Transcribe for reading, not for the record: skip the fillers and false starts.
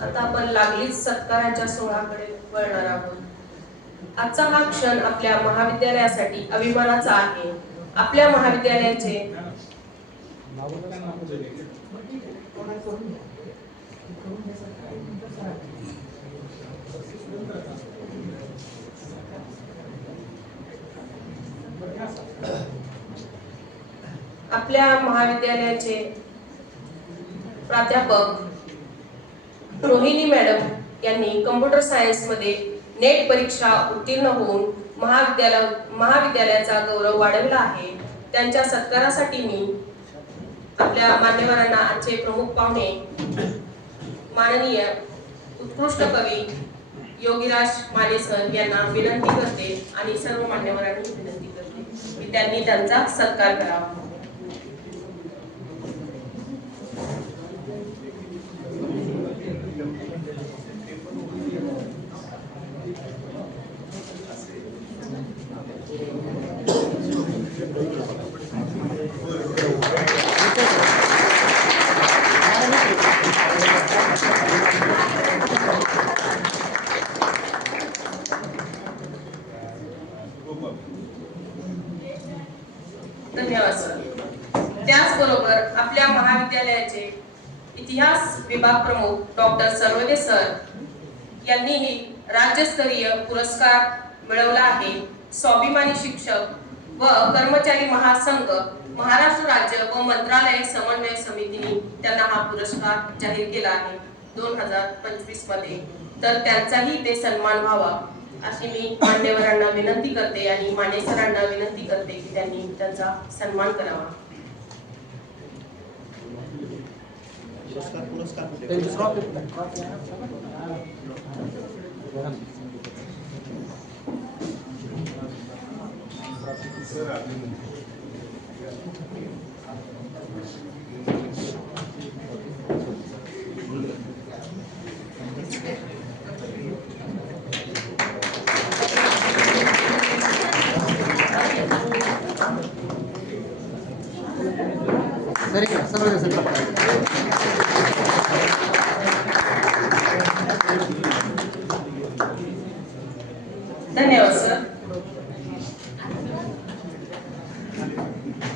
आता आपण लागलीच सत्काराच्या सोहळ्याकडे वळणार आहोत। आजचा हा क्षण आपल्या महाविद्यालयासाठी अभिमानाचा आहे। आपल्या महाविद्यालयाचे प्राध्यापक रोहिणी मॅडम यांनी कम्प्युटर सायन्स मध्ये नेट परीक्षा उत्तीर्ण होऊन महाविद्यालयाचा गौरव वाढवला आहे। त्यांच्या सत्कारासाठी मी आपल्या मान्यवरांना आजचे प्रमुख पाहुणे माननीय उत्कृष्ट कवी योगीराज माने सर यांना विनंती करते आणि सर्व मान्यवरांनी विनंती करते की त्यांनी त्यांचा सत्कार करावा। धन्यवाद सर। त्याचबरोबर आपल्या महाविद्यालयाचे इतिहास विभाग प्रमुख डॉक्टर सर्वदे सर यांनीही राज्यस्तरीय पुरस्कार मिळवला आहे। स्वाभिमानी शिक्षक व कर्मचारी महासंघ महाराष्ट्र राज्य व मंत्रालय समन्वय समितीने त्यांना हा पुरस्कार जाहीर केला आहे 2025 मध्ये। तर त्यांचाही ते सन्मान व्हावा अशी मी मान्यवरांना विनंती करते आणि माने सरांना विनंती करते की त्यांनी त्यांचा सन्मान करावा। सर